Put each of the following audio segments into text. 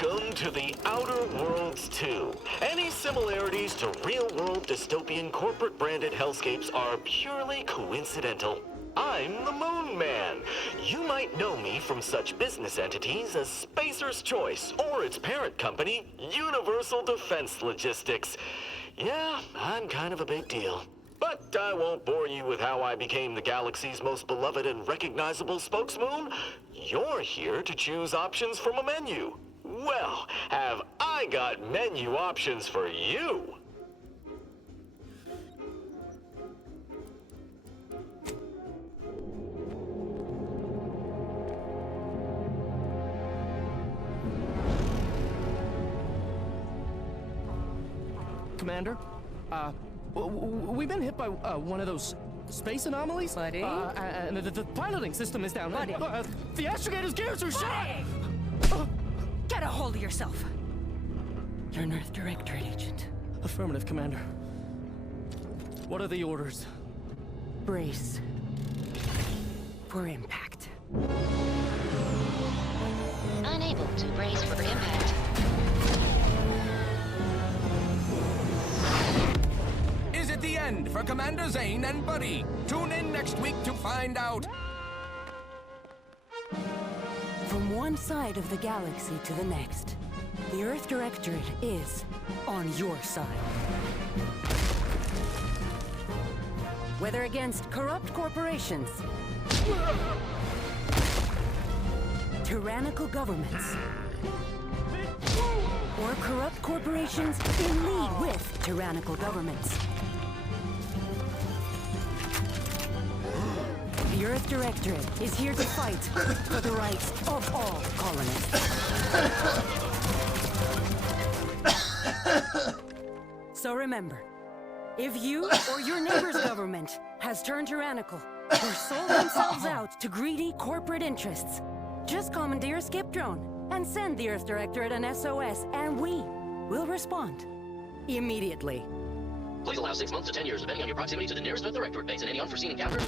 Welcome to the Outer Worlds 2. Any similarities to real-world dystopian corporate-branded hellscapes are purely coincidental. I'm the Moon Man. You might know me from such business entities as Spacer's Choice or its parent company, Universal Defense Logistics. Yeah, I'm kind of a big deal. But I won't bore you with how I became the galaxy's most beloved and recognizable spokesmoon. You're here to choose options from a menu. Well, have I got menu options for you? Commander, we've been hit by one of those space anomalies. Buddy? And the piloting system is down. Buddy? The astrogator's gears are shot! Get a hold of yourself! You're an Earth Directorate agent. Affirmative, Commander. What are the orders? Brace for impact. Unable to brace for impact. Is it the end for Commander Zane and Buddy? Tune in next week to find out. From one side of the galaxy to the next, the Earth Directorate is on your side. Whether against corrupt corporations, tyrannical governments, or corrupt corporations in league with tyrannical governments, the Earth Directorate is here to fight for the rights of all colonists. So remember, if you or your neighbor's government has turned tyrannical or sold themselves out to greedy corporate interests, just commandeer a skip drone and send the Earth Directorate an SOS, and we will respond immediately. Please allow 6 months to 10 years, depending on your proximity to the nearest Earth Directorate base and any unforeseen encounters.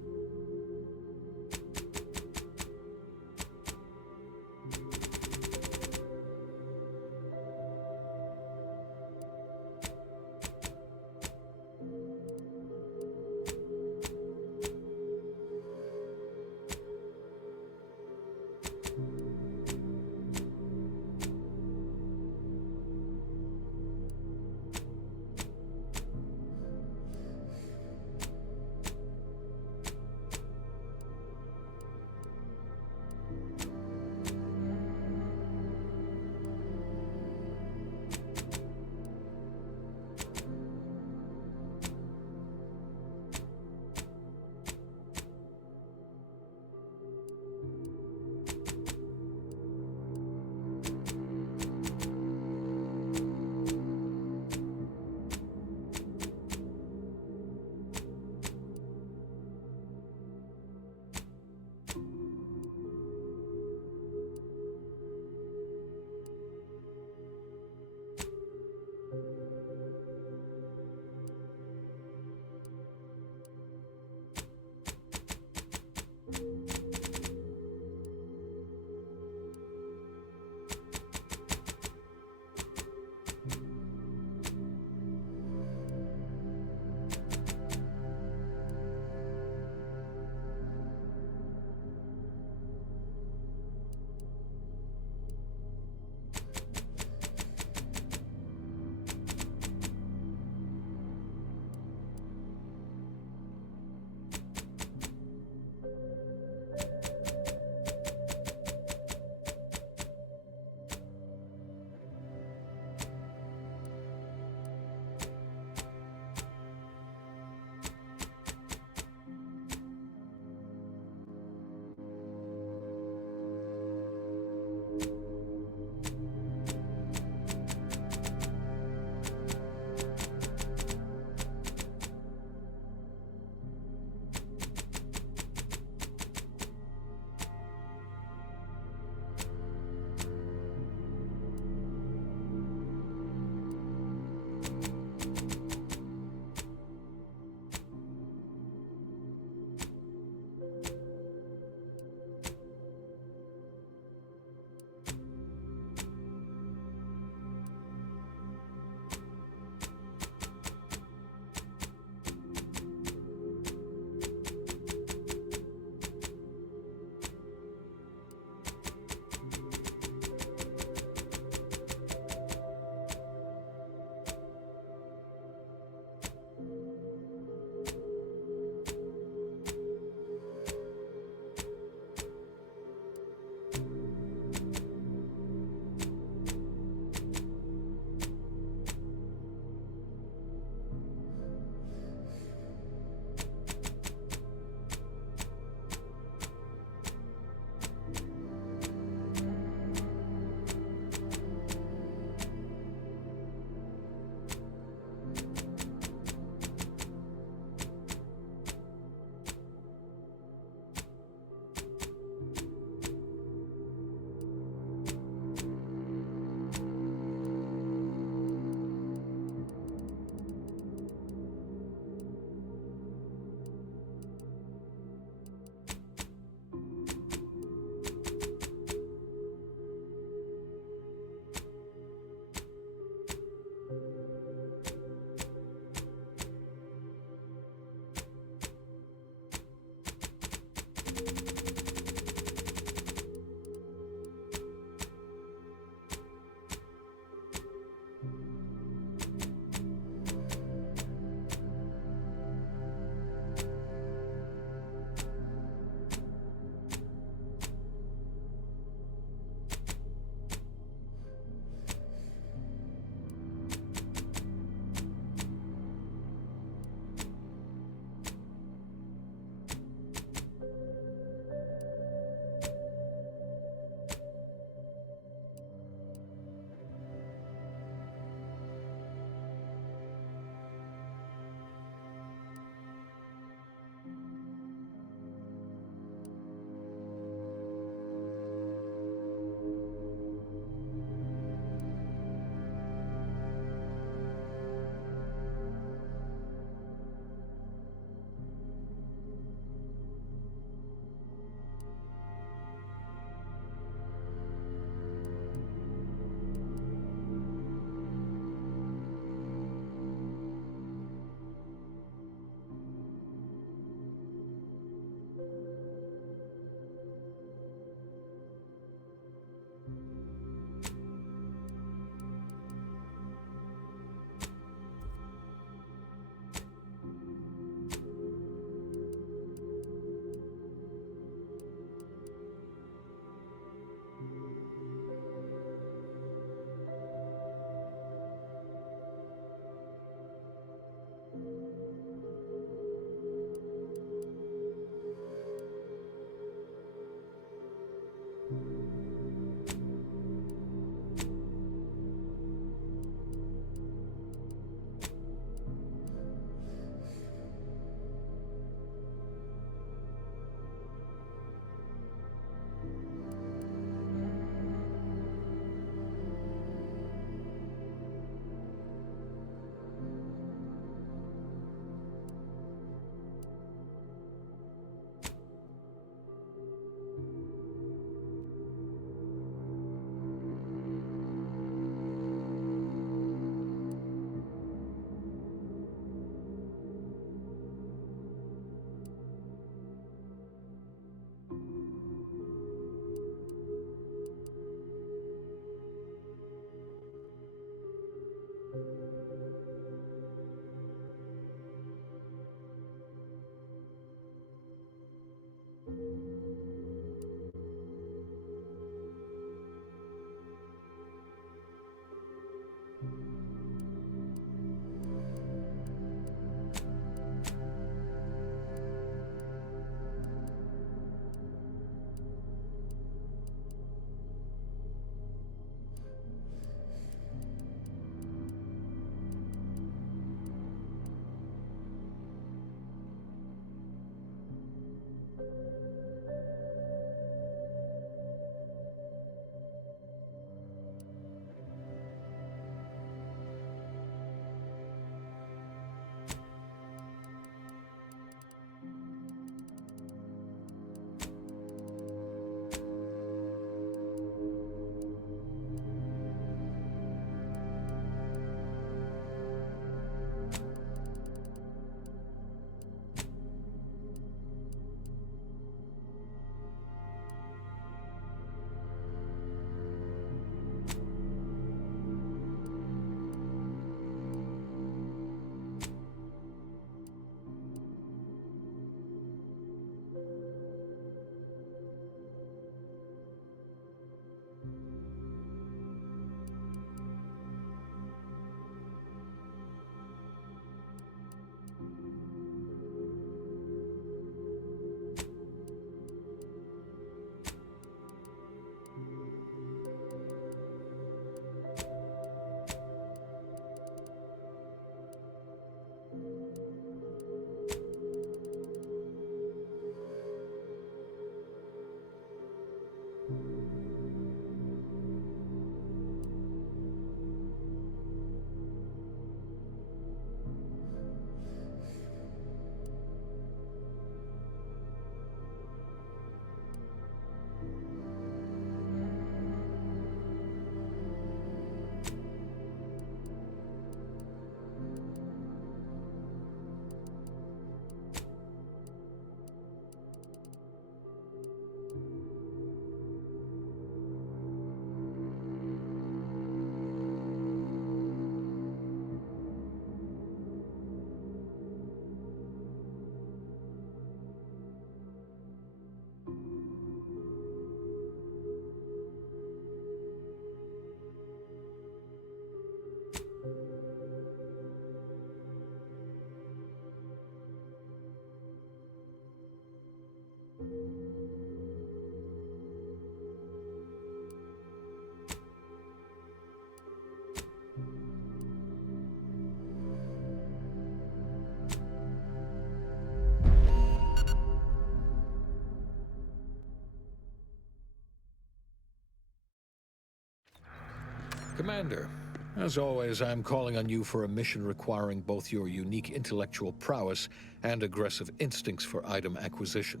Commander, as always, I'm calling on you for a mission requiring both your unique intellectual prowess and aggressive instincts for item acquisition.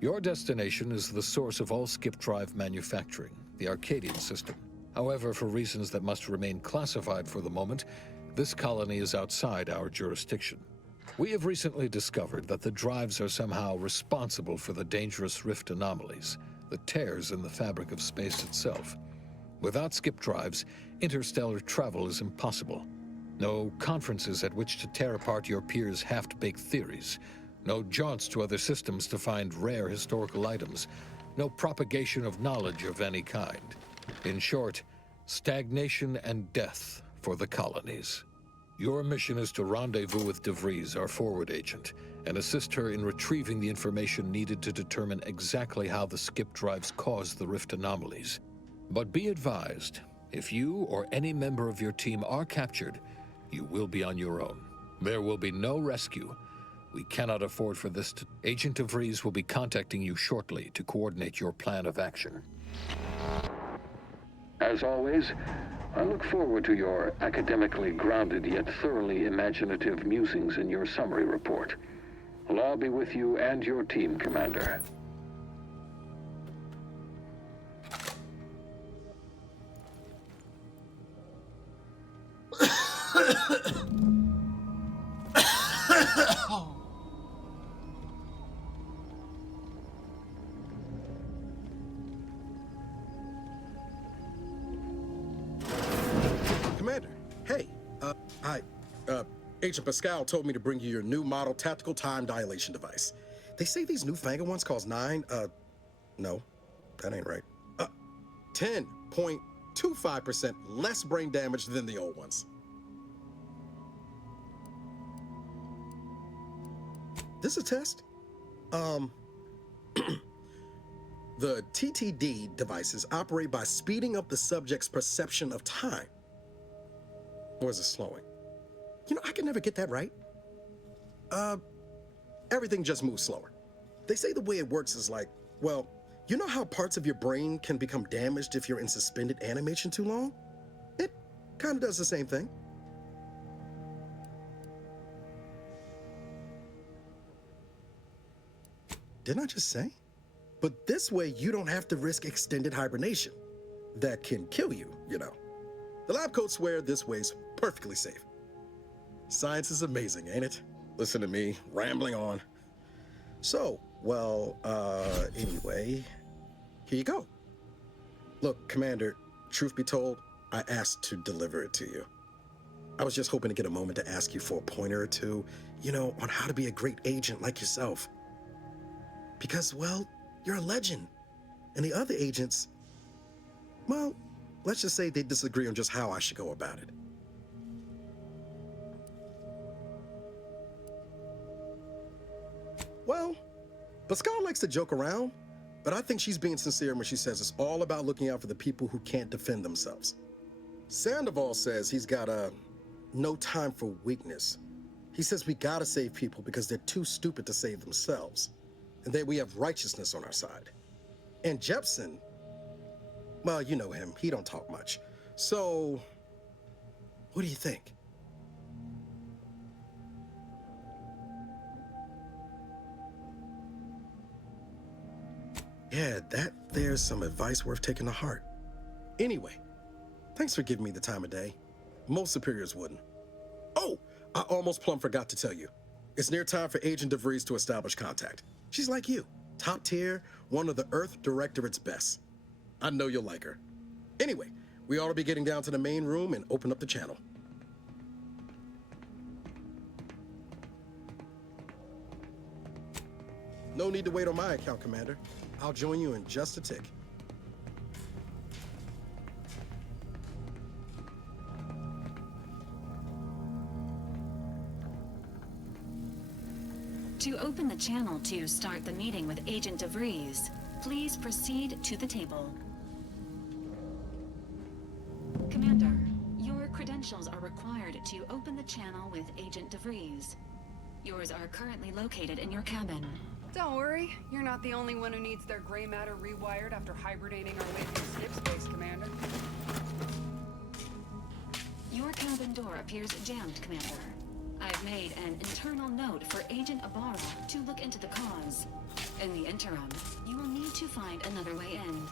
Your destination is the source of all skip drive manufacturing, the Arcadian system. However, for reasons that must remain classified for the moment, this colony is outside our jurisdiction. We have recently discovered that the drives are somehow responsible for the dangerous rift anomalies, the tears in the fabric of space itself. Without skip drives, interstellar travel is impossible. No conferences at which to tear apart your peers' half-baked theories. No jaunts to other systems to find rare historical items. No propagation of knowledge of any kind. In short, stagnation and death for the colonies. Your mission is to rendezvous with DeVries, our forward agent, and assist her in retrieving the information needed to determine exactly how the skip drives caused the rift anomalies. But be advised, if you or any member of your team are captured, you will be on your own. There will be no rescue. We cannot afford for this to... Agent DeVries will be contacting you shortly to coordinate your plan of action. As always, I look forward to your academically grounded yet thoroughly imaginative musings in your summary report. Allah be with you and your team, Commander. Commander, hey, Agent Pascal told me to bring you your new model tactical time dilation device. They say these newfangled ones cause no, that ain't right. 10.25% less brain damage than the old ones. This is a test. The TTD devices operate by speeding up the subject's perception of time. Or is it slowing? You know, I can never get that right. Everything just moves slower. They say the way it works is like, well, you know how parts of your brain can become damaged if you're in suspended animation too long? It kind of does the same thing. Didn't I just say? But this way, you don't have to risk extended hibernation. That can kill you, you know. The lab coats swear this way's perfectly safe. Science is amazing, ain't it? Listen to me, rambling on. So, well, anyway, here you go. Look, Commander, truth be told, I asked to deliver it to you. I was just hoping to get a moment to ask you for a pointer or two, you know, on how to be a great agent like yourself. Because, well, you're a legend. And the other agents, well, let's just say they disagree on just how I should go about it. Well, Pascal likes to joke around, but I think she's being sincere when she says it's all about looking out for the people who can't defend themselves. Sandoval says he's got no time for weakness. He says we gotta save people because they're too stupid to save themselves. And that we have righteousness on our side. And Jepson, well, you know him, he don't talk much. So, what do you think? Yeah, there's some advice worth taking to heart. Anyway, thanks for giving me the time of day. Most superiors wouldn't. Oh, I almost plumb forgot to tell you. It's near time for Agent DeVries to establish contact. She's like you, top tier, one of the Earth Directorate's best. I know you'll like her. Anyway, we ought to be getting down to the main room and open up the channel. No need to wait on my account, Commander. I'll join you in just a tick. To open the channel to start the meeting with Agent DeVries, please proceed to the table. Commander, your credentials are required to open the channel with Agent DeVries. Yours are currently located in your cabin. Don't worry, you're not the only one who needs their gray matter rewired after hibernating our way through skip space, Commander. Your cabin door appears jammed, Commander. I've made an internal note for Agent Ibarra to look into the cause. In the interim, you will need to find another way in.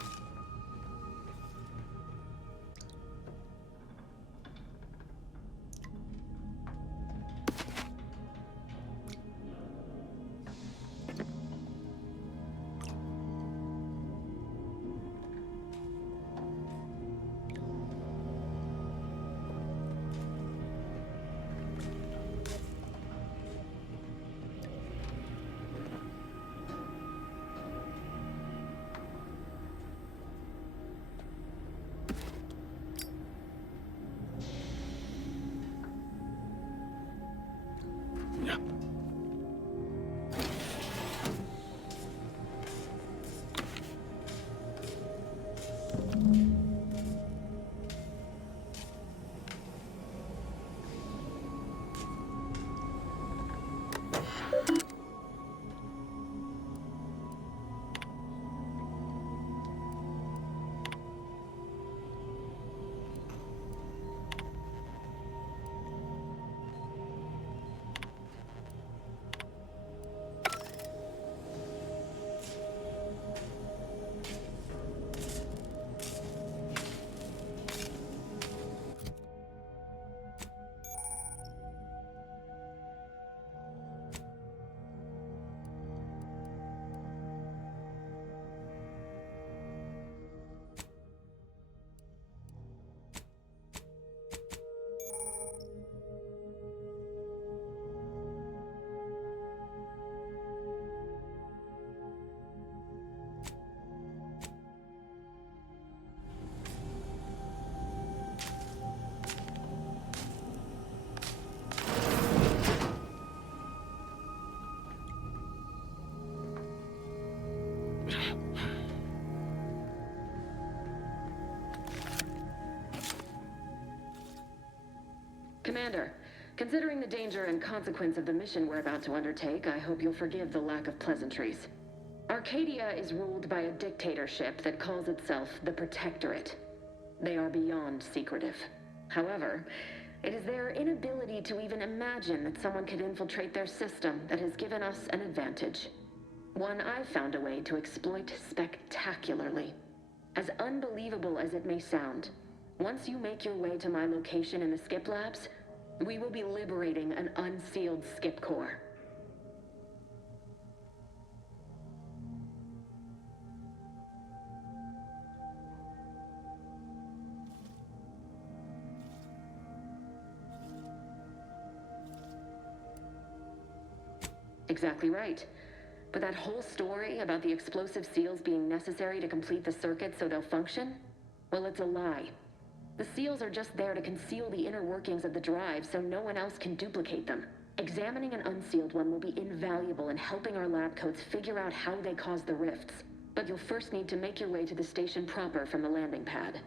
Commander, considering the danger and consequence of the mission we're about to undertake, I hope you'll forgive the lack of pleasantries. Arcadia is ruled by a dictatorship that calls itself the Protectorate. They are beyond secretive. However, it is their inability to even imagine that someone could infiltrate their system that has given us an advantage. One I've found a way to exploit spectacularly. As unbelievable as it may sound, once you make your way to my location in the Skip Labs, we will be liberating an unsealed Skip core. Exactly right. But that whole story about the explosive seals being necessary to complete the circuit so they'll function? Well, it's a lie. The seals are just there to conceal the inner workings of the drive so no one else can duplicate them. Examining an unsealed one will be invaluable in helping our lab coats figure out how they cause the rifts. But you'll first need to make your way to the station proper from the landing pad.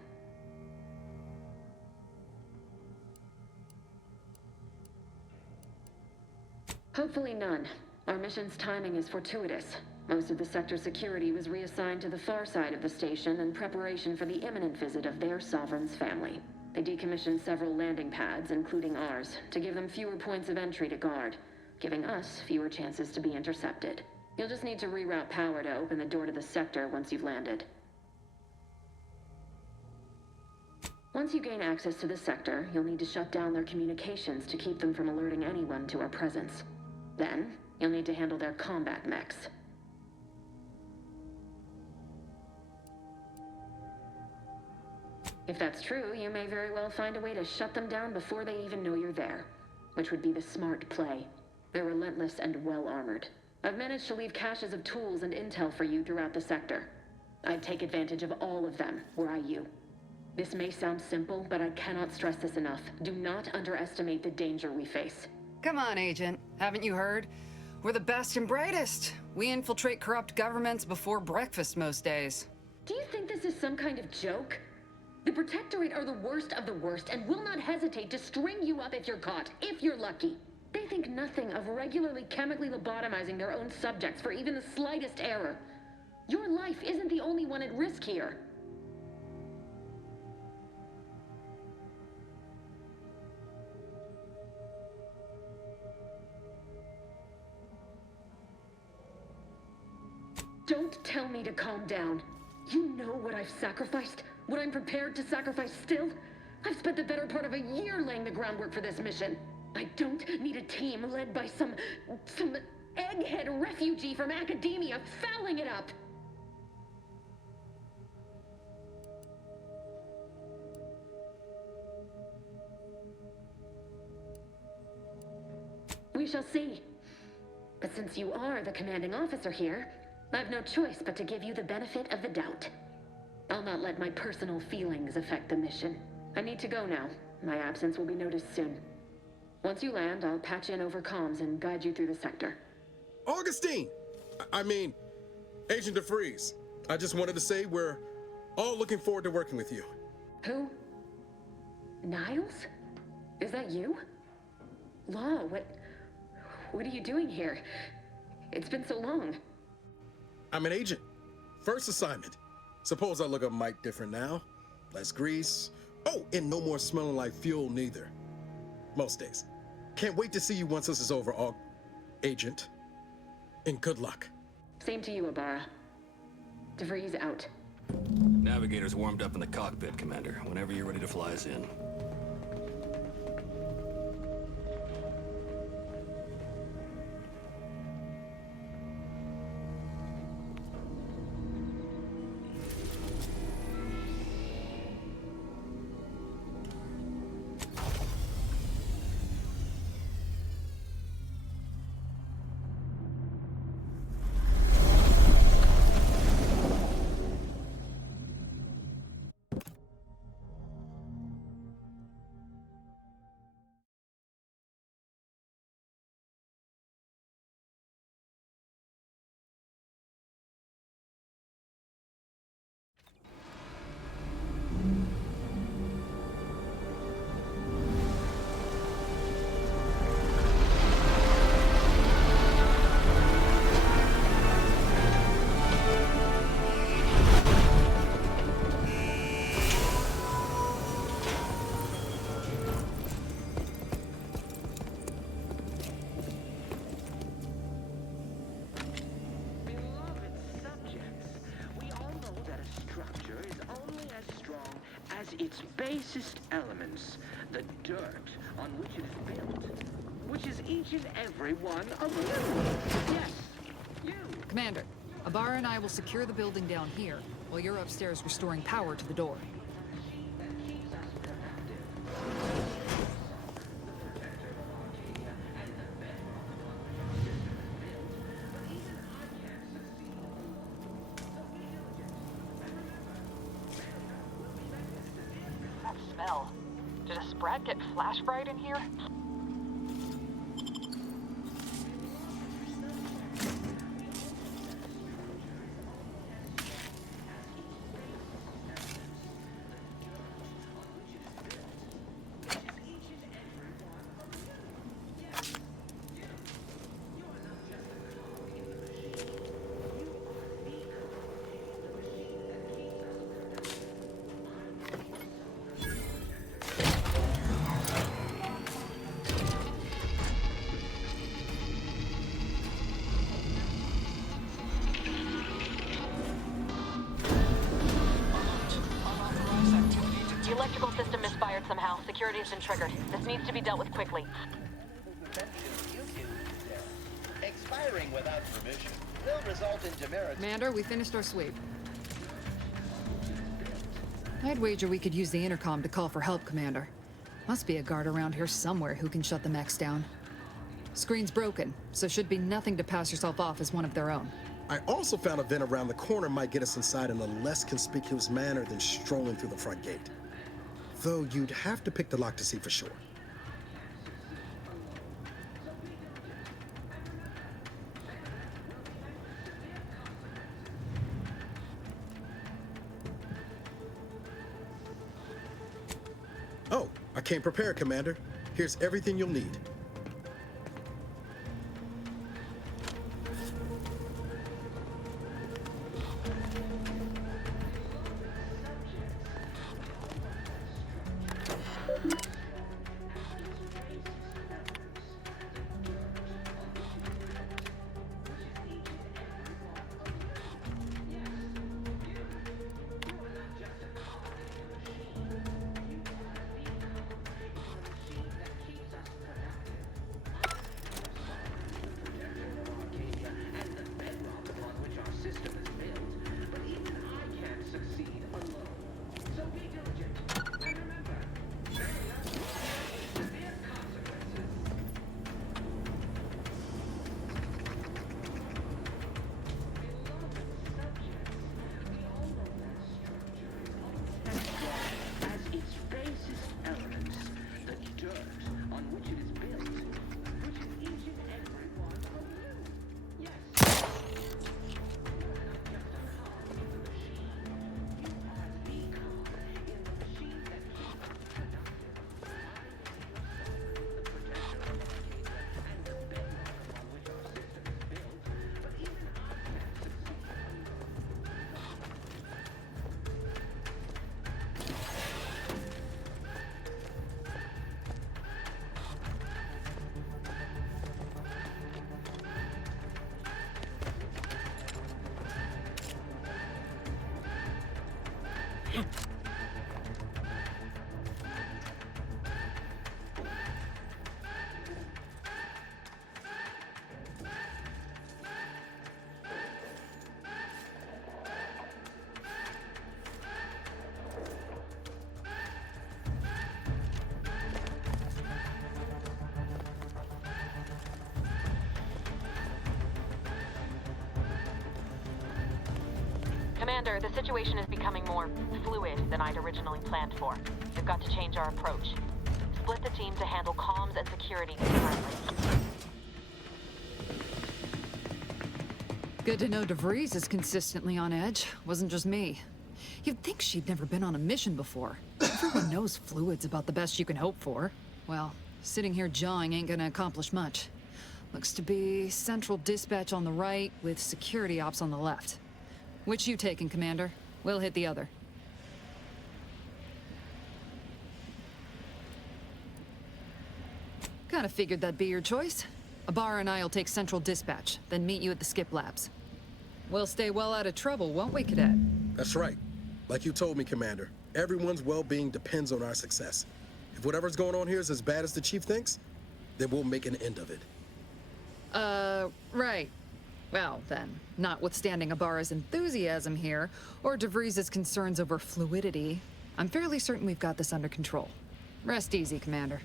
Hopefully none. Our mission's timing is fortuitous. Most of the sector security was reassigned to the far side of the station in preparation for the imminent visit of their sovereign's family. They decommissioned several landing pads, including ours, to give them fewer points of entry to guard, giving us fewer chances to be intercepted. You'll just need to reroute power to open the door to the sector once you've landed. Once you gain access to the sector, you'll need to shut down their communications to keep them from alerting anyone to our presence. Then, you'll need to handle their combat mechs. If that's true, you may very well find a way to shut them down before they even know you're there, which would be the smart play. They're relentless and well-armored. I've managed to leave caches of tools and intel for you throughout the sector. I'd take advantage of all of them, were I you. This may sound simple, but I cannot stress this enough. Do not underestimate the danger we face. Come on, Agent. Haven't you heard? We're the best and brightest. We infiltrate corrupt governments before breakfast most days. Do you think this is some kind of joke? The Protectorate are the worst of the worst and will not hesitate to string you up if you're caught, if you're lucky. They think nothing of regularly chemically lobotomizing their own subjects for even the slightest error. Your life isn't the only one at risk here. tell me to calm down. You know what I've sacrificed? What I'm prepared to sacrifice still? I've spent the better part of a year laying the groundwork for this mission. I don't need a team led by some egghead refugee from academia fouling it up. We shall see. But since you are the commanding officer here, I've no choice but to give you the benefit of the doubt. I'll not let my personal feelings affect the mission. I need to go now. My absence will be noticed soon. Once you land, I'll patch in over comms and guide you through the sector. Augustine! I mean, Agent DeFreeze. I just wanted to say we're all looking forward to working with you. Who? Niles? Is that you? Law, what are you doing here? It's been so long. I'm an agent. First assignment. Suppose I look a mite different now. Less grease. Oh, and no more smelling like fuel neither. Most days. Can't wait to see you once this is over, Agent. And good luck. Same to you, Abara. DeVries out. Navigator's warmed up in the cockpit, Commander. Whenever you're ready to fly us in. Its basest elements, the dirt on which it is built, which is each and every one of you. Yes, you. Commander, Abara and I will secure the building down here, while you're upstairs restoring power to the door. Did a Sprat get flash fried in here? The electrical system misfired somehow. Security has been triggered. This needs to be dealt with quickly. Expiring without permission will result in demerits. Commander, we finished our sweep. I'd wager we could use the intercom to call for help, Commander. Must be a guard around here somewhere who can shut the mechs down. Screen's broken, so should be nothing to pass yourself off as one of their own. I also found a vent around the corner might get us inside in a less conspicuous manner than strolling through the front gate. Though you'd have to pick the lock to see for sure. Oh, I came prepared, Commander. Here's everything you'll need. Commander, the situation is becoming more fluid than I'd originally planned for. We've got to change our approach. Split the team to handle comms and security concurrently. Good to know DeVries is consistently on edge. Wasn't just me. You'd think she'd never been on a mission before. Everyone knows fluid's about the best you can hope for. Well, sitting here jawing ain't gonna accomplish much. Looks to be central dispatch on the right with security ops on the left. Which you taking, Commander? We'll hit the other. Kinda figured that'd be your choice. Ibarra and I'll take central dispatch, then meet you at the skip labs. We'll stay well out of trouble, won't we, Cadet? That's right. Like you told me, Commander, everyone's well-being depends on our success. If whatever's going on here is as bad as the Chief thinks, then we'll make an end of it. Right. Well, then, notwithstanding Ibarra's enthusiasm here, or DeVries' concerns over fluidity, I'm fairly certain we've got this under control. Rest easy, Commander.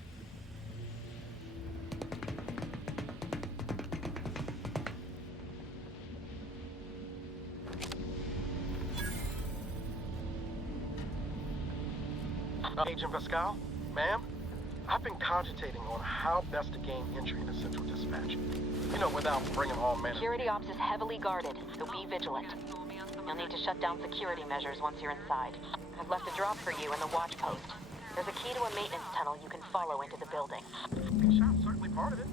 Agent Pascal, ma'am, I've been cogitating on how best to gain entry into Central Dispatch. You know, without bringing all men. Security ops is heavily guarded, so be vigilant. You'll need to shut down security measures once you're inside. I've left a drop for you in the watch post. There's a key to a maintenance tunnel you can follow into the building. Good shot, certainly part of it.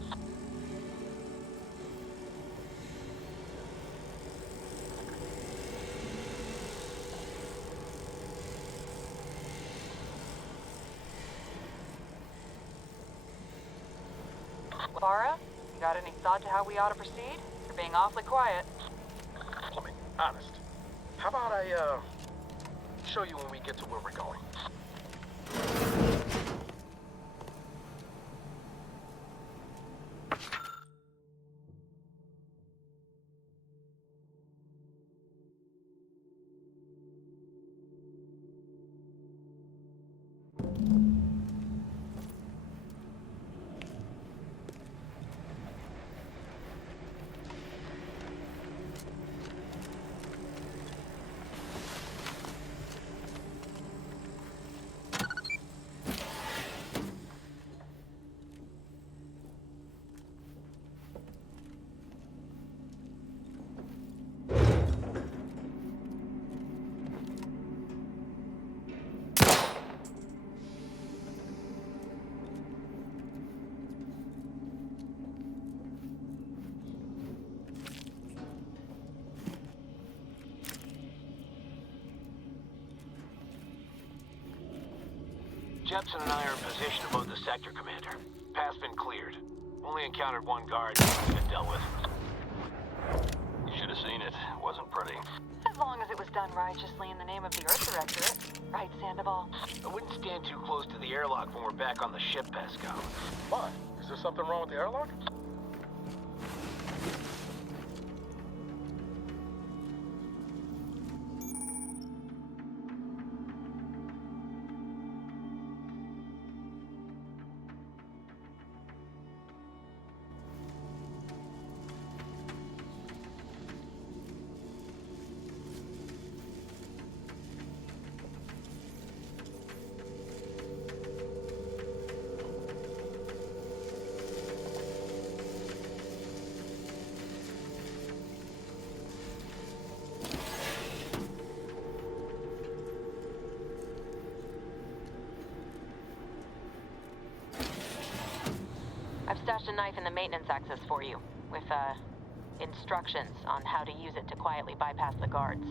Ibarra, you got any thought to how we ought to proceed? You're being awfully quiet. I mean, honest. How about I, show you when we get to where we're going? Jepson and I are in position above the sector, Commander. Path's been cleared. Only encountered one guard that's been dealt with. You should have seen it. It wasn't pretty. As long as it was done righteously in the name of the Earth Directorate. Right, Sandoval? I wouldn't stand too close to the airlock when we're back on the ship, Pascal. Why? Is there something wrong with the airlock? I've stashed a knife in the maintenance access for you, with, instructions on how to use it to quietly bypass the guards.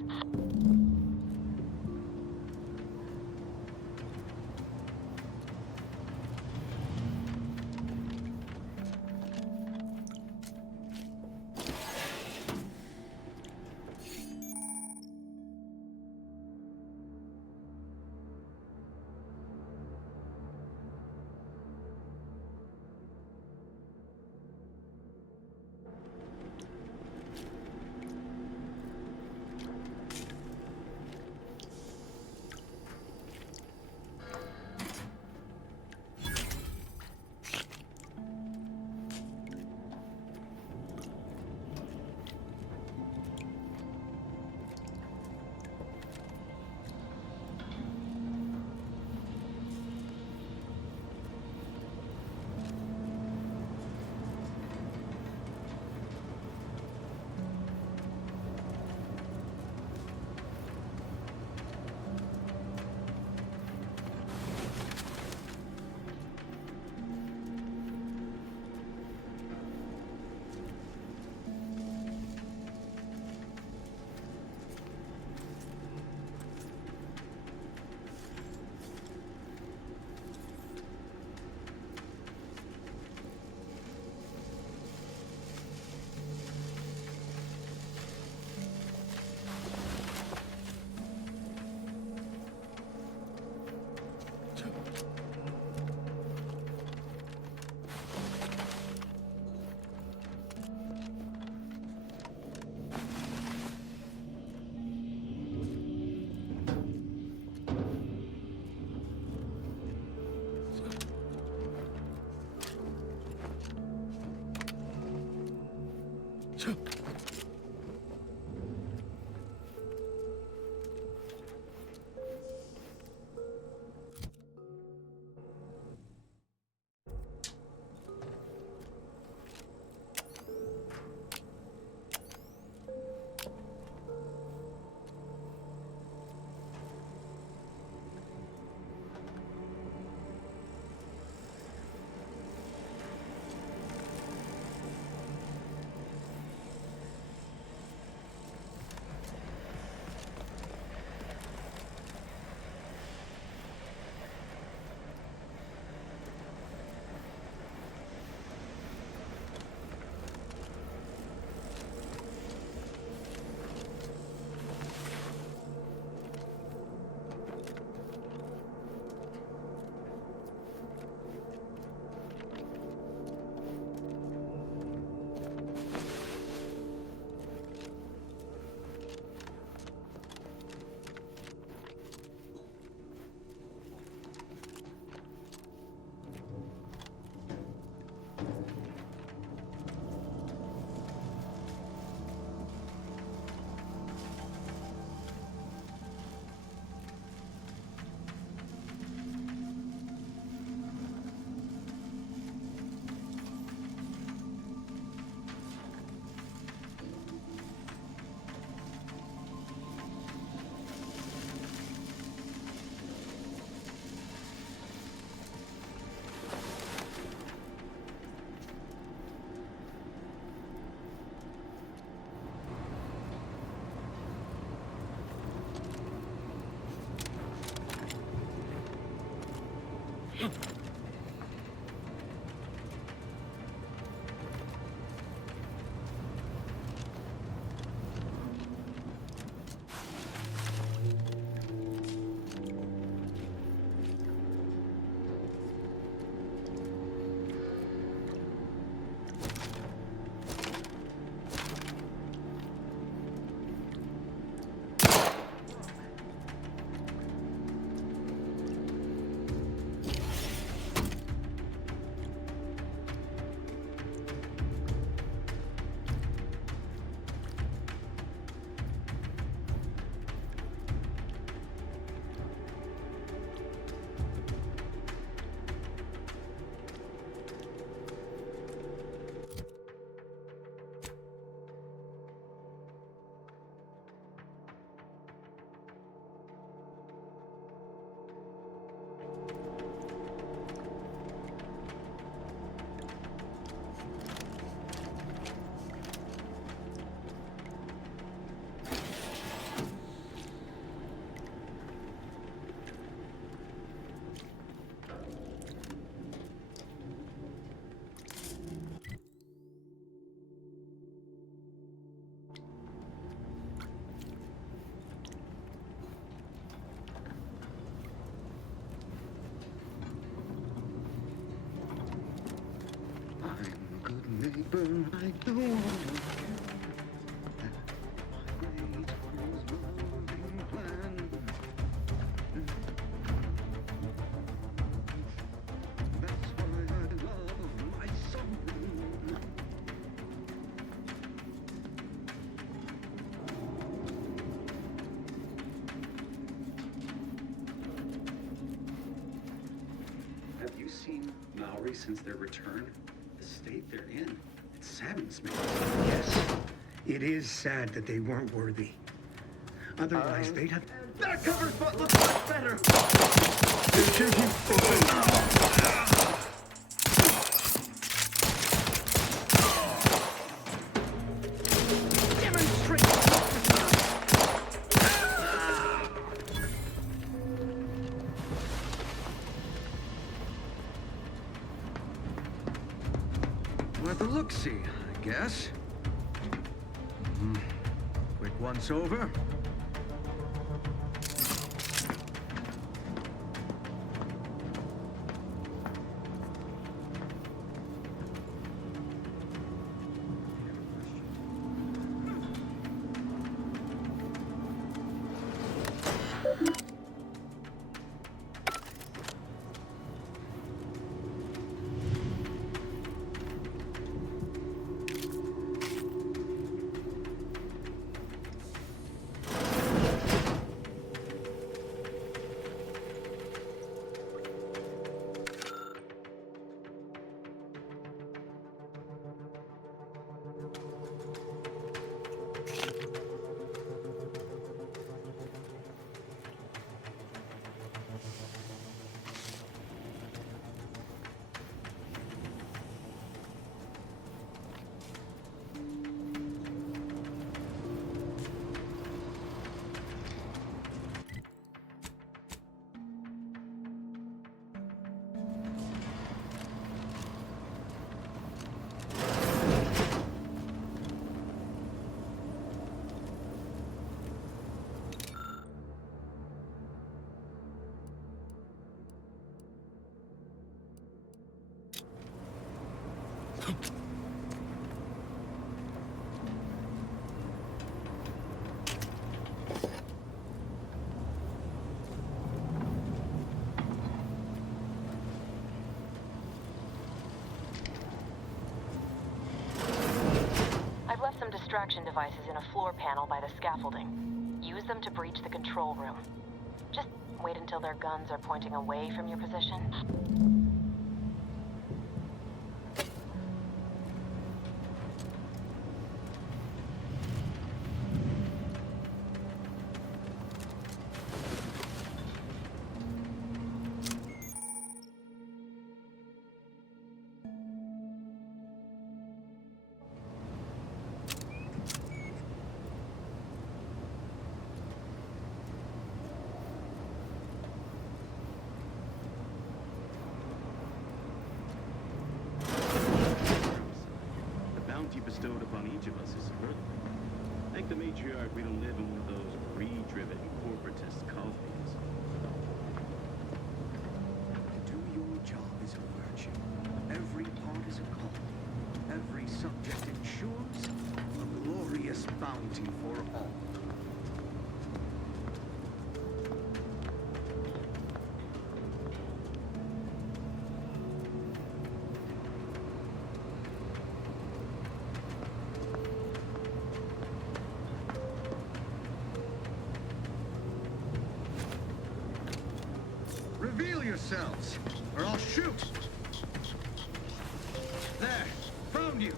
Have you seen Maori since their return? The state they're in. It saddens me. Yes, it is sad that they weren't worthy. Otherwise, they'd have... That cover spot looks much better! Worth a look-see, I guess. Quick once-over. I've left some distraction devices in a floor panel by the scaffolding. Use them to breach the control room. Just wait until their guns are pointing away from your position. Bestowed upon each of us is superb. Thank the matriarch we don't live in one of those greed-driven corporatist colonies. To do your job is a virtue. Every part is a colony. Every subject ensures a glorious bounty for all. Reveal yourselves, or I'll shoot! There, found you!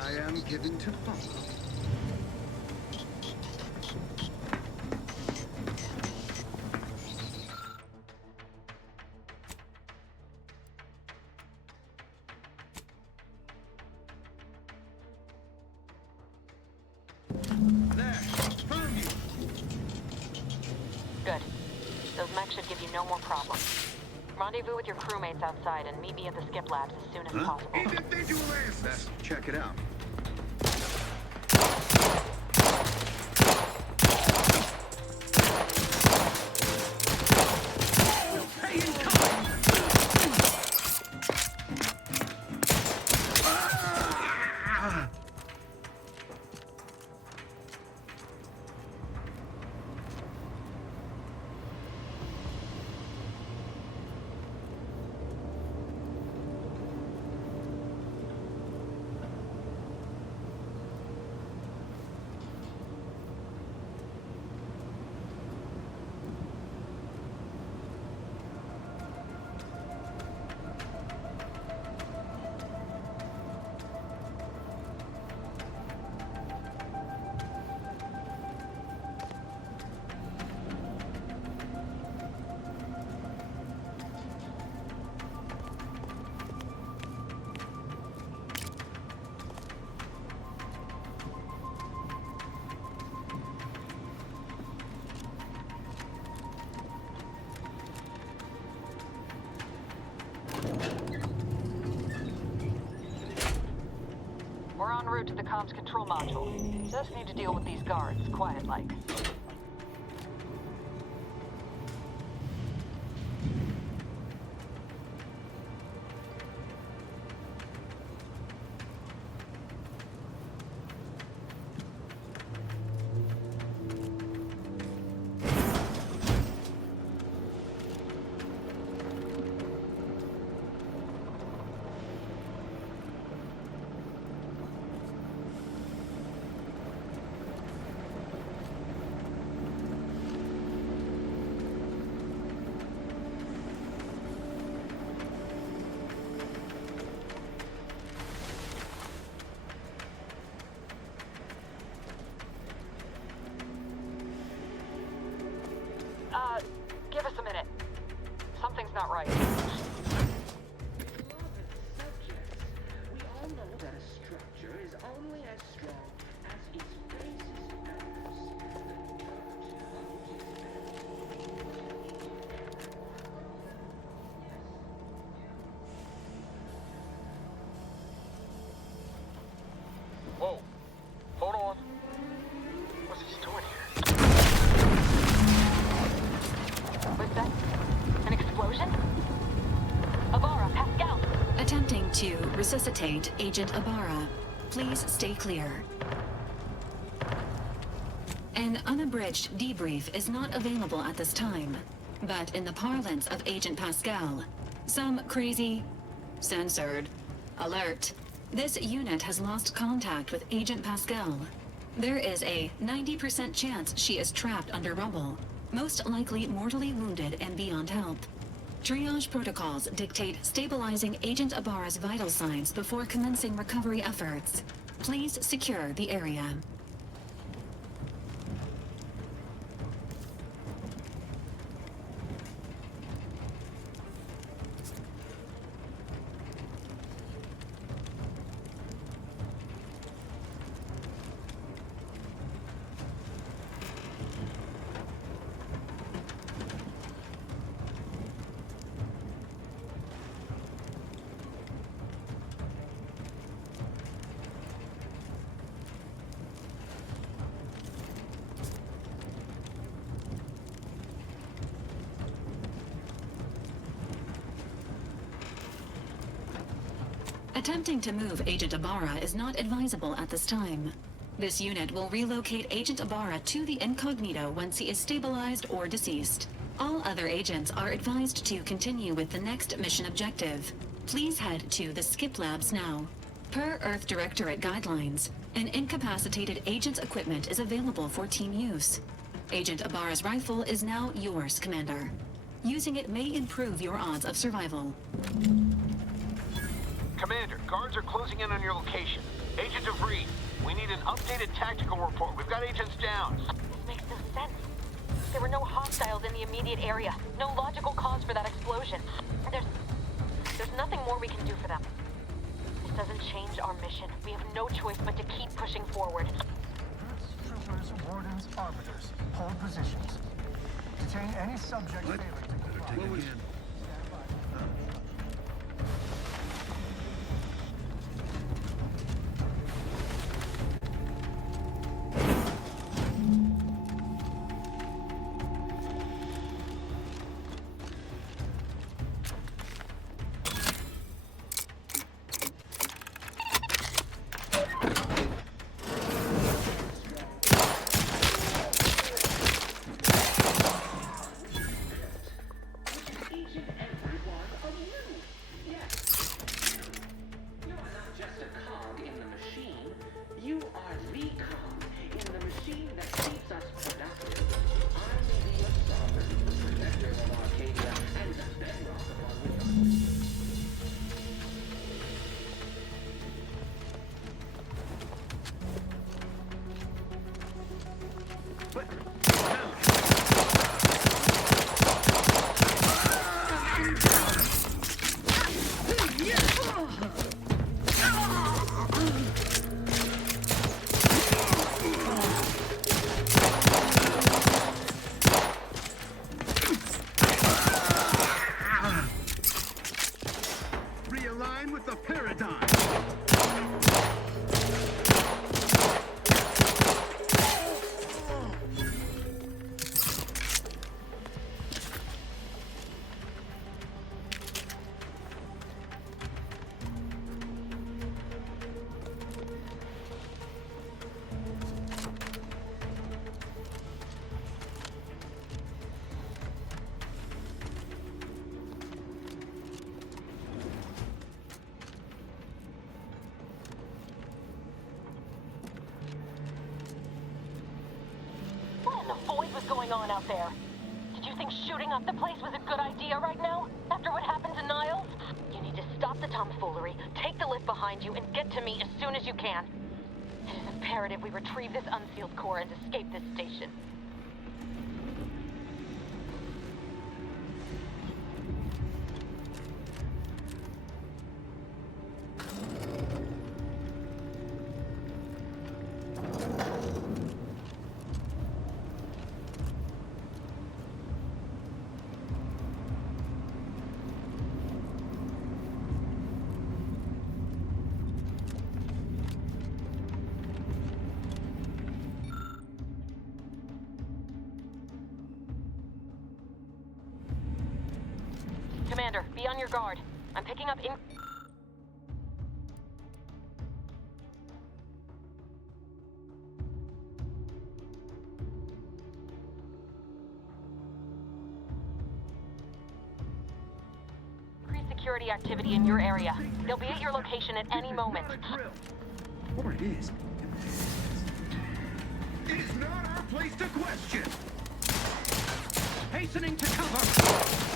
I am given to follow. There, found you. Good. Those mechs should give you no more problems. Rendezvous with your crewmates outside and meet me at the skip labs as soon as possible. Individualists! Let's check it out. route to the comms control module. Just need to deal with these guards, quiet-like. Give us a minute. Something's not right. Subjects, we all know that a structure is only as strong as its basis members. Whoa. Hold on. What's he doing here? Was that an explosion? Abara, Pascal! Attempting to resuscitate Agent Abara. Please stay clear. An unabridged debrief is not available at this time, but in the parlance of Agent Pascal, some crazy, censored, alert. This unit has lost contact with Agent Pascal. There is a 90% chance she is trapped under rubble, most likely mortally wounded and beyond help. Triage protocols dictate stabilizing Agent Abara's vital signs before commencing recovery efforts. Please secure the area. Attempting to move Agent Abara is not advisable at this time. This unit will relocate Agent Abara to the incognito once he is stabilized or deceased. All other agents are advised to continue with the next mission objective. Please head to the Skip Labs now. Per Earth Directorate guidelines, an incapacitated agent's equipment is available for team use. Agent Abara's rifle is now yours, Commander. Using it may improve your odds of survival. Commander, guards are closing in on your location. Agent DeVries, we need an updated tactical report. We've got agents down. This makes no sense. There were no hostiles in the immediate area. No logical cause for that explosion. There's nothing more we can do for them. This doesn't change our mission. We have no choice but to keep pushing forward. Troopers, wardens, arbiters, hold positions. Detain any subject failing to comply. Realign with the paradigm. going on out there? Did you think shooting up the place was a good idea right now? After what happened to Niles? You need to stop the tomfoolery, take the lift behind you, and get to me as soon as you can. It is imperative we retrieve this unsealed core and escape this station. Commander, be on your guard. I'm picking up increased security activity in your area. They'll be at your location at any moment. Or it is. It is not our place to question. Hastening to cover.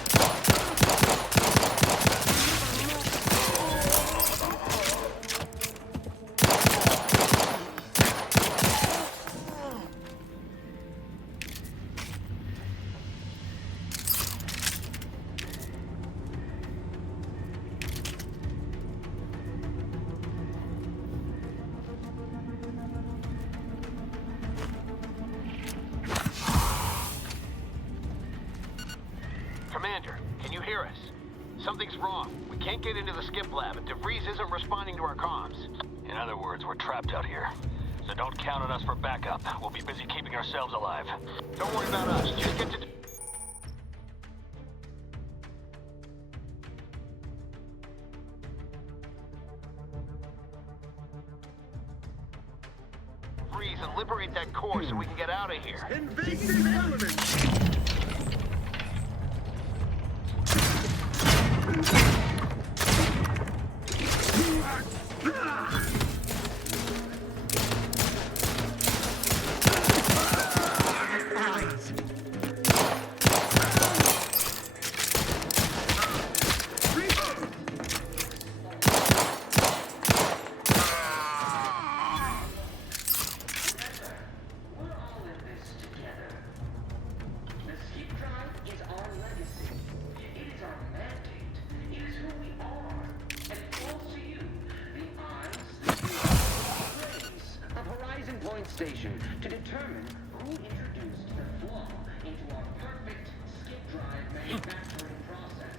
Commander, can you hear us? Something's wrong. We can't get into the skip lab, and DeVries isn't responding to our comms. In other words, we're trapped out here. So don't count on us for backup. We'll be busy keeping ourselves alive. Don't worry about us. Just get to... DeVries and liberate that core so we can get out of here. Invasive elements! Station to determine who introduced the flaw into our perfect skip drive manufacturing process.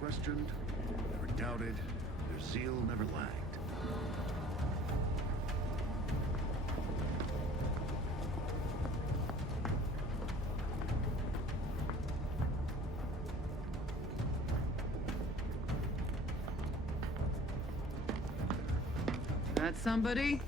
Questioned, never doubted, their zeal never lagged. That somebody?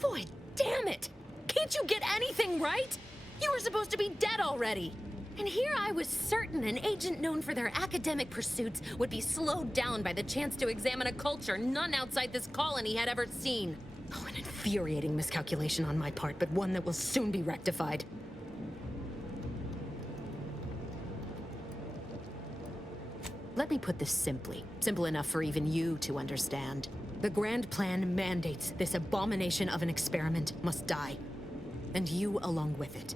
Boy, damn it! Can't you get anything right? You were supposed to be dead already. And here I was certain an agent known for their academic pursuits would be slowed down by the chance to examine a culture none outside this colony had ever seen. Oh, an infuriating miscalculation on my part, but one that will soon be rectified. Let me put this simply. Simple enough for even you to understand. The Grand Plan mandates this abomination of an experiment must die. And you along with it.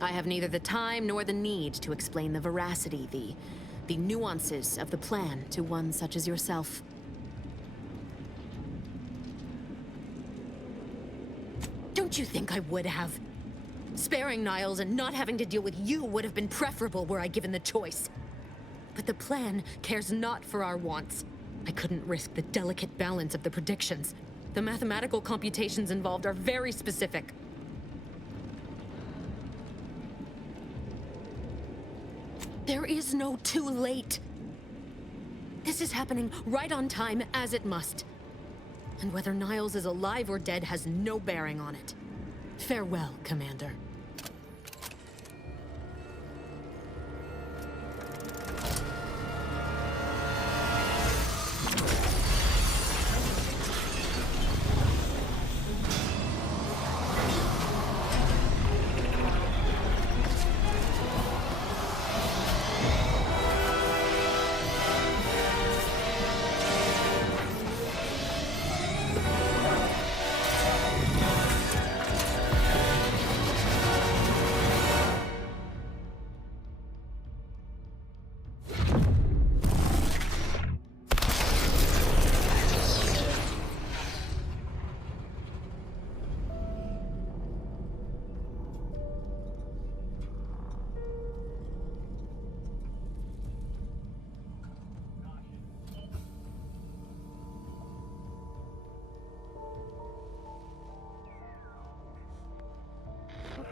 I have neither the time nor the need to explain the veracity, the nuances of the plan to one such as yourself. Don't you think I would have? Sparing Niles and not having to deal with you would have been preferable were I given the choice. But the plan cares not for our wants. I couldn't risk the delicate balance of the predictions. The mathematical computations involved are very specific. There is no too late. This is happening right on time, as it must. And whether Niles is alive or dead has no bearing on it. Farewell, Commander.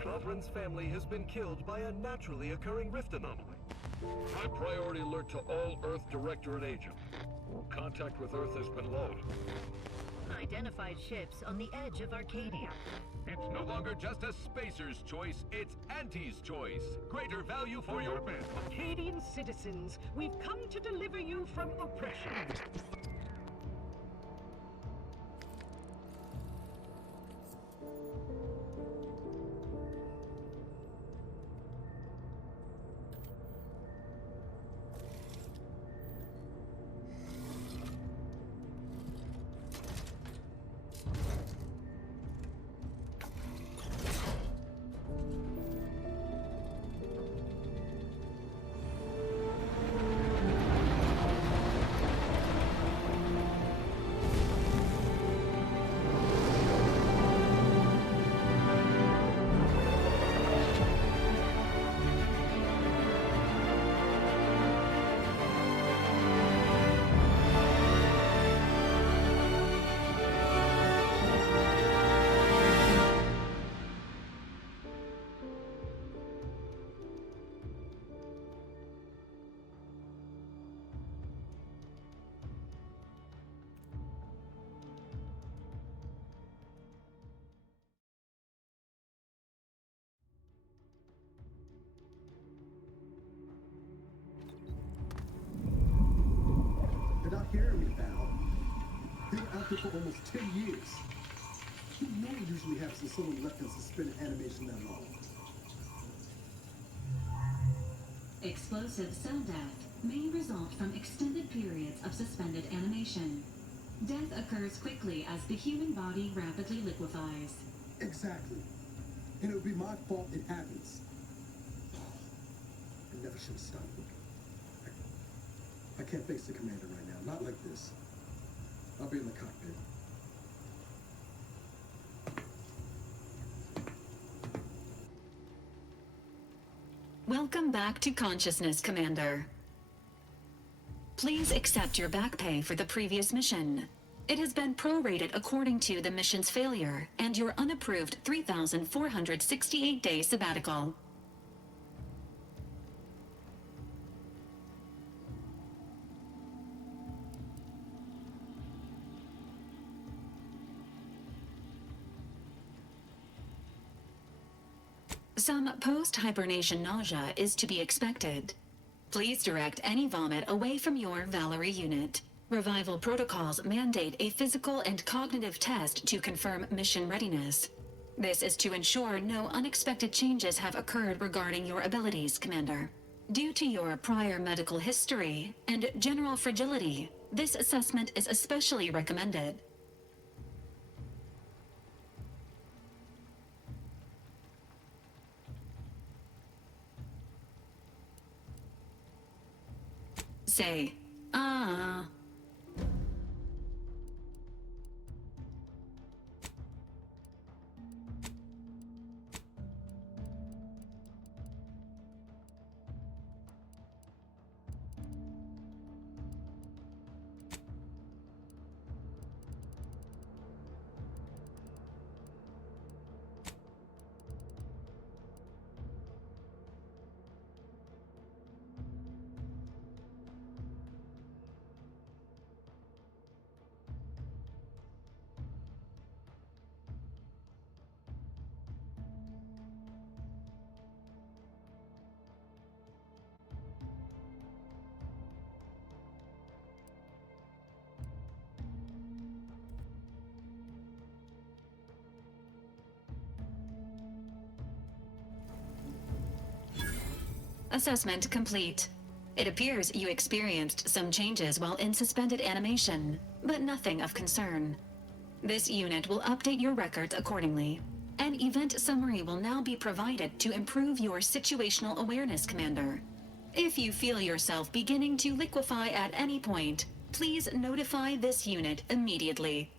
Sovereign's family has been killed by a naturally occurring rift anomaly. High priority alert to all Earth Directorate agents. Contact with Earth has been low. Identified ships on the edge of Arcadia. It's no longer just a spacer's choice, it's Auntie's choice. Greater value for your bid. Arcadian citizens, we've come to deliver you from oppression. You're not hearing me, pal. They were out there for almost 10 years. You know it usually happens when someone left in suspended animation that long. Explosive cell death may result from extended periods of suspended animation. Death occurs quickly as the human body rapidly liquefies. Exactly. And it would be my fault it happens. I never should have stopped looking. I can't face the commander right now. Not like this. I'll be in the cockpit. Welcome back to consciousness, Commander. Please accept your back pay for the previous mission. It has been prorated according to the mission's failure and your unapproved 3,468-day sabbatical. Some post-hibernation nausea is to be expected. Please direct any vomit away from your Valerie unit. Revival protocols mandate a physical and cognitive test to confirm mission readiness. This is to ensure no unexpected changes have occurred regarding your abilities, Commander. Due to your prior medical history and general fragility, this assessment is especially recommended. Say, ah. Assessment complete. It appears you experienced some changes while in suspended animation, but nothing of concern. This unit will update your records accordingly. An event summary will now be provided to improve your situational awareness, Commander. If you feel yourself beginning to liquefy at any point, please notify this unit immediately.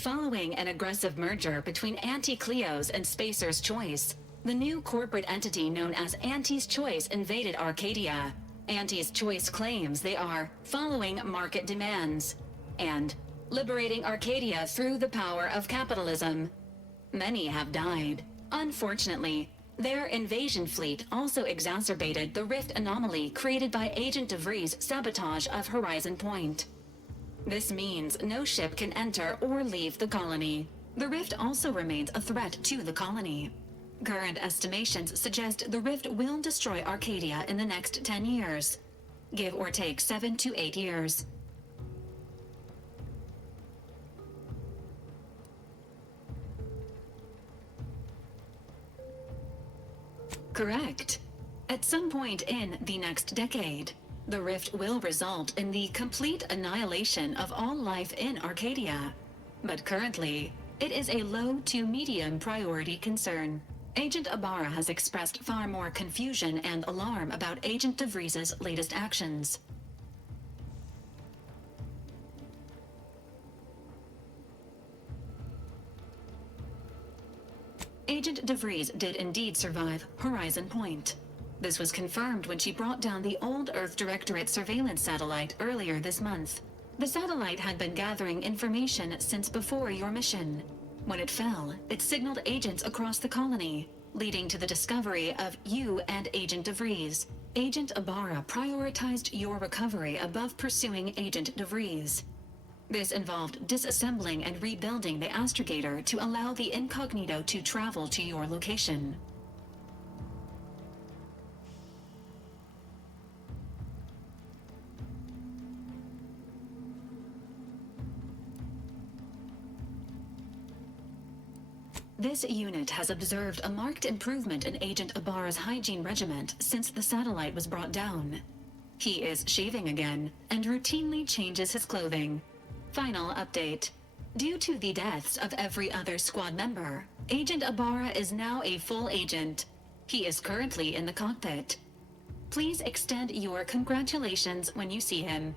Following an aggressive merger between Anti-Cleo's and Spacer's Choice, the new corporate entity known as Anti's Choice invaded Arcadia. Anti's Choice claims they are following market demands and liberating Arcadia through the power of capitalism. Many have died. Unfortunately, their invasion fleet also exacerbated the rift anomaly created by Agent DeVries' sabotage of Horizon Point. This means no ship can enter or leave the colony. The rift also remains a threat to the colony. Current estimations suggest the rift will destroy Arcadia in the next 10 years. Give or take 7 to 8 years. Correct. At some point in the next decade, the rift will result in the complete annihilation of all life in Arcadia. But currently, it is a low to medium priority concern. Agent Ibarra has expressed far more confusion and alarm about Agent DeVries' latest actions. Agent DeVries did indeed survive Horizon Point. This was confirmed when she brought down the old Earth Directorate surveillance satellite earlier this month. The satellite had been gathering information since before your mission. When it fell, it signaled agents across the colony, leading to the discovery of you and Agent DeVries. Agent Ibarra prioritized your recovery above pursuing Agent DeVries. This involved disassembling and rebuilding the astrogator to allow the incognito to travel to your location. This unit has observed a marked improvement in Agent Ibarra's hygiene regimen since the satellite was brought down. He is shaving again and routinely changes his clothing. Final update. Due to the deaths of every other squad member, Agent Ibarra is now a full agent. He is currently in the cockpit. Please extend your congratulations when you see him.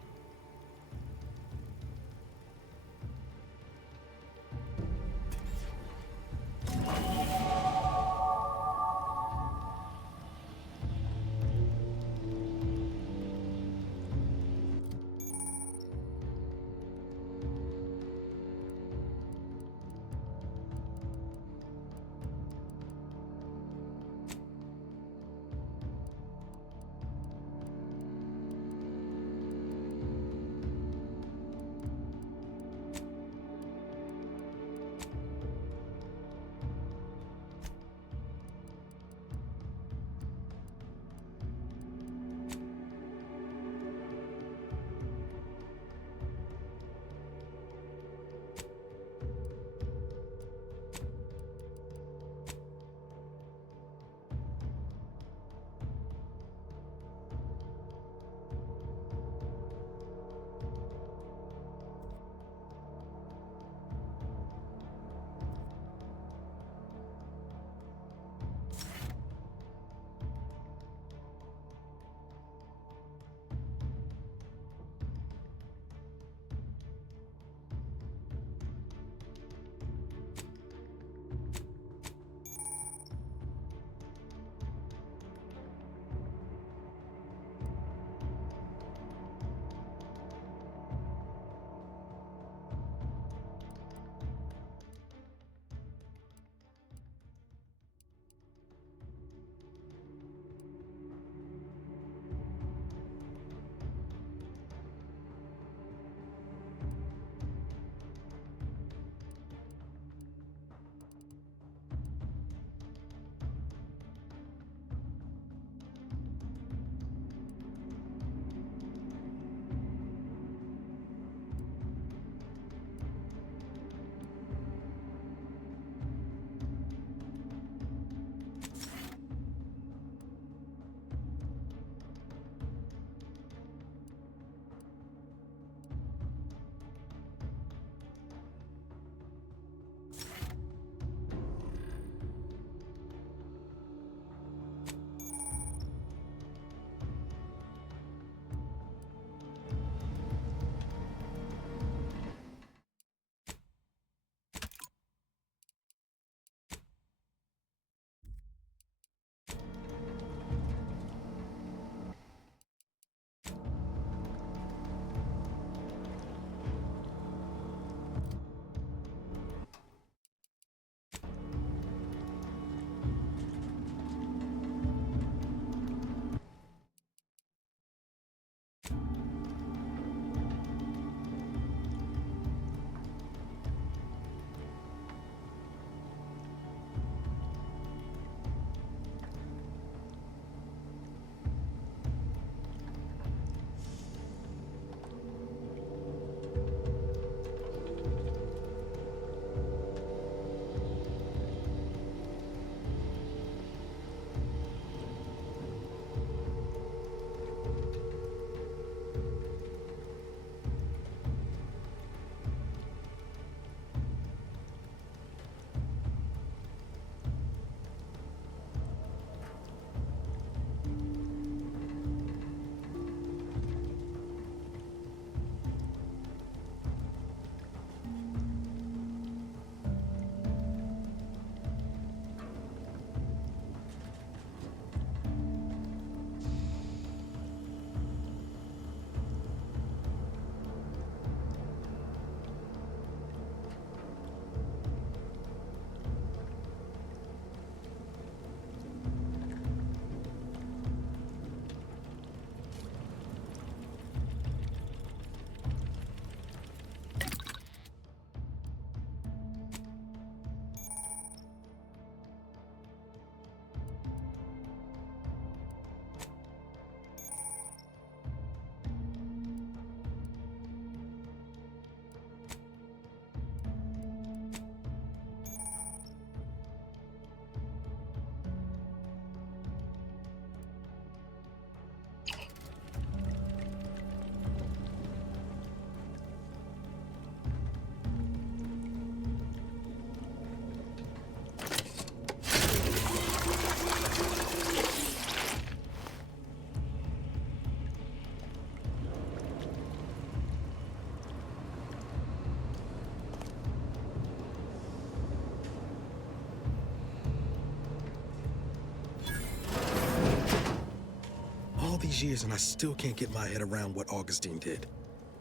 these years and I still can't get my head around what Augustine did.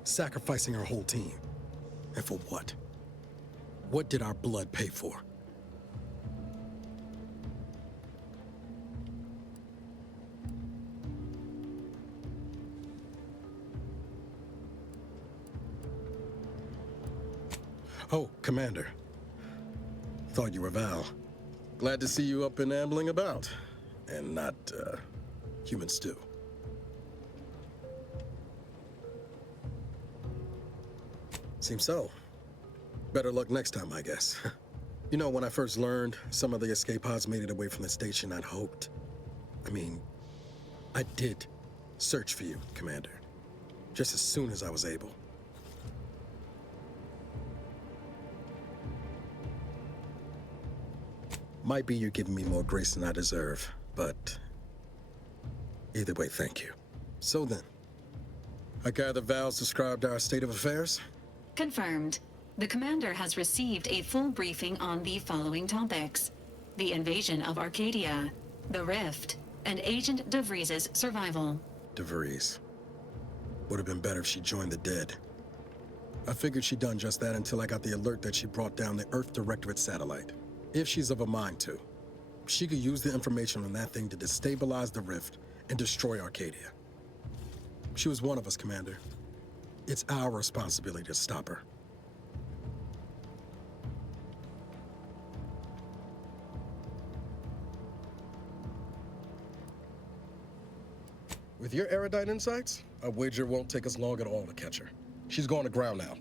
Sacrificing our whole team. And for what? What did our blood pay for? Oh, Commander. Thought you were Val. Glad to see you up and ambling about. And not, human stew. Seems so. Better luck next time, I guess. You know, when I first learned some of the escape pods made it away from the station, I'd hoped. I did search for you, Commander. Just as soon as I was able. Might be you giving me more grace than I deserve, but either way, thank you. So then, I gather Val's described our state of affairs? Confirmed. The commander has received a full briefing on the following topics: the invasion of Arcadia, the Rift, and Agent DeVries' survival. DeVries. Would have been better if she joined the dead. I figured she'd done just that until I got the alert that she brought down the Earth Directorate satellite. If she's of a mind to, she could use the information on that thing to destabilize the Rift and destroy Arcadia. She was one of us, Commander. It's our responsibility to stop her. With your erudite insights, I wager it won't take us long at all to catch her. She's going to ground now,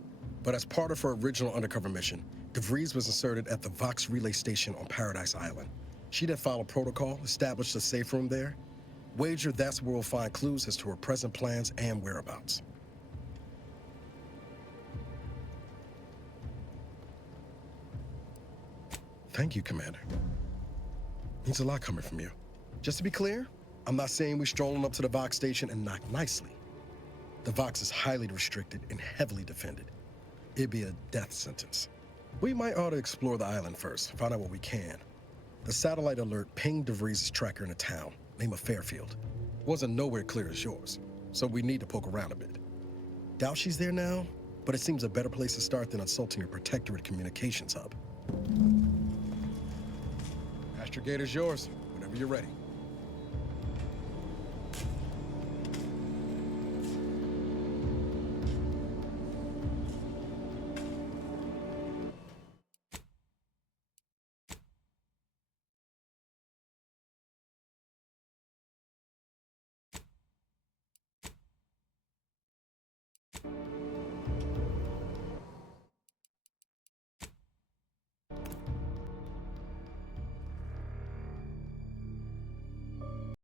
but as part of her original undercover mission, DeVries was inserted at the Vox Relay Station on Paradise Island. She'd have followed protocol, established a safe room there. Wager that's where we'll find clues as to her present plans and whereabouts. Thank you, Commander. Means a lot coming from you. Just to be clear, I'm not saying we're strolling up to the Vox station and knock nicely. The Vox is highly restricted and heavily defended. It'd be a death sentence. We might ought to explore the island first, find out what we can. The satellite alert pinged DeVries' tracker in a town, name of Fairfield. Wasn't nowhere clear as yours, so we need to poke around a bit. Doubt she's there now, but it seems a better place to start than assaulting your Protectorate communications hub. Astrogator's yours, whenever you're ready.